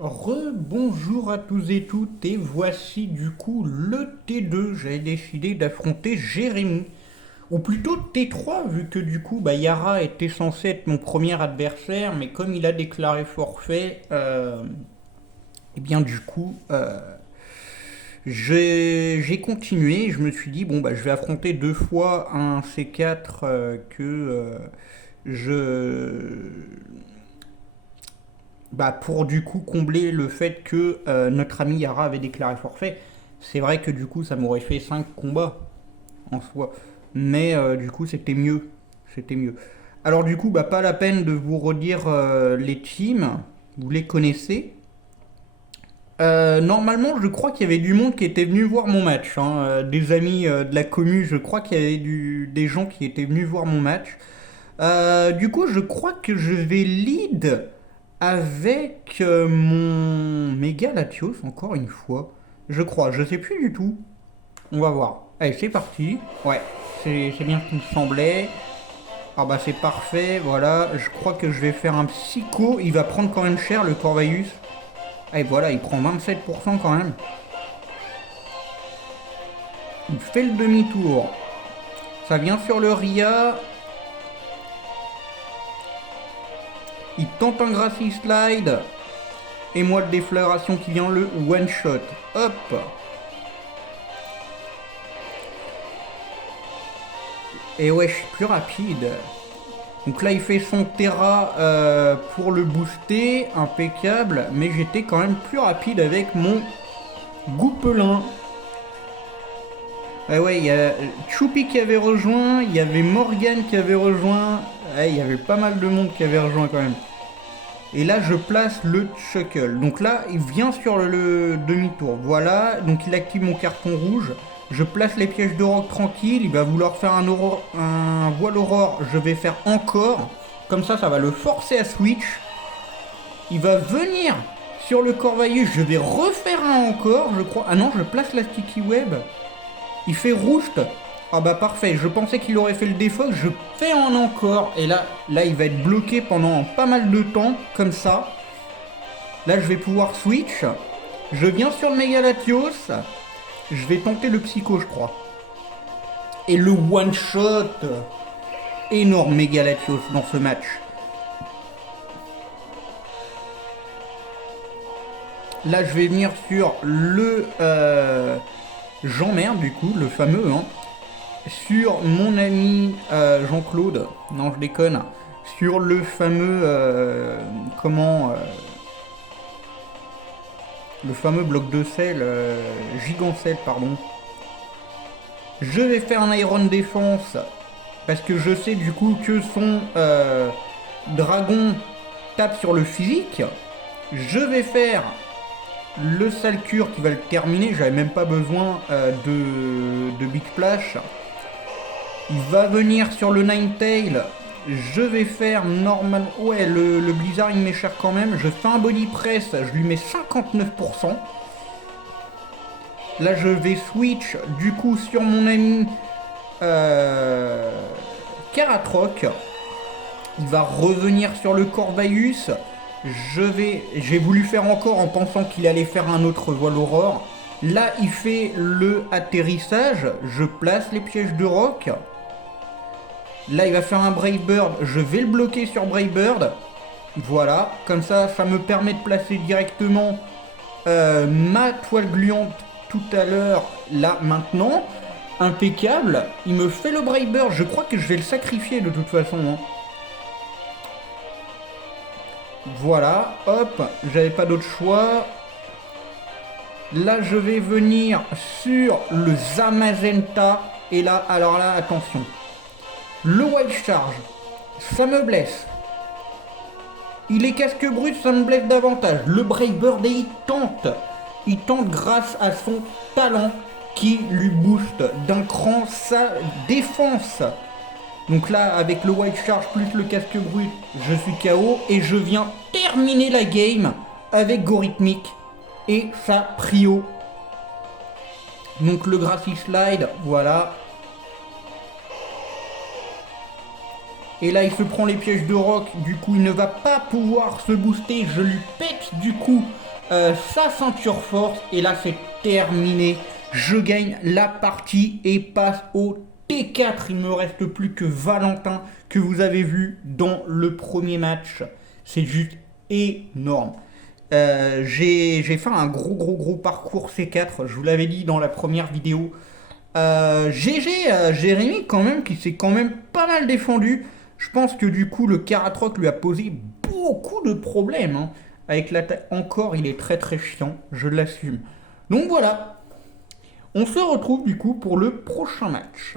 Bonjour à tous et toutes, et voici du coup le T2. J'avais décidé d'affronter Jérémy, ou plutôt T3, vu que du coup Yara était censé être mon premier adversaire, mais comme il a déclaré forfait, et bien du coup j'ai continué. Je me suis dit bon je vais affronter deux fois un C4 je pour du coup combler le fait que notre ami Yara avait déclaré forfait. C'est vrai que du coup ça m'aurait fait 5 combats en soi. Mais du coup c'était mieux. C'était mieux. Alors du coup pas la peine de vous redire les teams. Vous les connaissez. Normalement je crois qu'il y avait du monde qui était venu voir mon match, hein. Des amis de la commu, je crois qu'il y avait des gens qui étaient venus voir mon match. Du coup, je crois que je vais lead avec mon méga Latios, encore une fois. Je crois, je sais plus du tout. On va voir. Allez, c'est parti. Ouais, c'est bien ce qui me semblait. Ah c'est parfait, voilà. Je crois que je vais faire un psycho. Il va prendre quand même cher le Corvaius. Allez, voilà, il prend 27% quand même. Il fait le demi-tour. Ça vient sur le Ria. Il tente un Gracie Slide. Et moi, de déflagration qui vient le one shot. Hop. Et ouais, je suis plus rapide. Donc là, il fait son Terra pour le booster. Impeccable. Mais j'étais quand même plus rapide avec mon Goupelin. Ah ouais, il y a Choupi qui avait rejoint. Il y avait Morgan qui avait rejoint. Ouais, il y avait pas mal de monde qui avait rejoint quand même. Et là, je place le Chuckle. Donc là, il vient sur le demi-tour. Voilà, donc il active mon carton rouge. Je place les pièges de rock tranquille. Il va vouloir faire un voile aurore. Je vais faire encore. Comme ça va le forcer à switch. Il va venir sur le Corvaius. Je vais refaire un encore, je crois. Ah non, je place la Sticky Web. Il fait rouge. Ah parfait, je pensais qu'il aurait fait le défaut, je fais en encore, et là il va être bloqué pendant pas mal de temps, comme ça. Là je vais pouvoir switch, je viens sur le Mégalatios, je vais tenter le Psycho je crois. Et le one shot, énorme Mégalatios dans ce match. Là je vais venir sur le Jean-Merde du coup, le fameux sur mon ami Jean-Claude, non je déconne, sur le fameux le fameux bloc de sel, gigancel pardon. Je vais faire un Iron Défense parce que je sais du coup que son dragon tape sur le physique. Je vais faire le Salcure qui va le terminer, j'avais même pas besoin de Big Splash. Il va venir sur le Ninetail. Je vais faire normal. Ouais, le Blizzard il m'est cher quand même. Je fais un body press, je lui mets 59%. Là je vais switch du coup sur mon ami Karatroc. Il va revenir sur le Corvaius. J'ai voulu faire encore en pensant qu'il allait faire un autre voile aurore. Là il fait le atterrissage. Je place les pièges de roc. Là, il va faire un Brave Bird. Je vais le bloquer sur Brave Bird. Voilà. Comme ça me permet de placer directement ma toile gluante tout à l'heure. Là, maintenant. Impeccable. Il me fait le Brave Bird. Je crois que je vais le sacrifier de toute façon. Voilà. Hop. J'avais pas d'autre choix. Là, je vais venir sur le Zamazenta. Et là, alors là, attention. Le Wild Charge, ça me blesse. Il est casque brut, ça me blesse davantage. Le Brave Bird, et il tente. Il tente grâce à son talent qui lui booste d'un cran sa défense. Donc là, avec le Wild Charge plus le casque brut, je suis KO. Et je viens terminer la game avec Gorithmic et sa prio. Donc le Gracie Slide, voilà. Et là il se prend les pièges de roc, du coup il ne va pas pouvoir se booster, je lui pète du coup sa ceinture force et là c'est terminé. Je gagne la partie et passe au T4. Il ne me reste plus que Valentin que vous avez vu dans le premier match. C'est juste énorme. J'ai fait un gros parcours C4, je vous l'avais dit dans la première vidéo. GG Jérémy quand même qui s'est quand même pas mal défendu. Je pense que du coup le Karatroc lui a posé beaucoup de problèmes, hein. Avec l'attaque encore il est très chiant, je l'assume. Donc voilà, on se retrouve du coup pour le prochain match.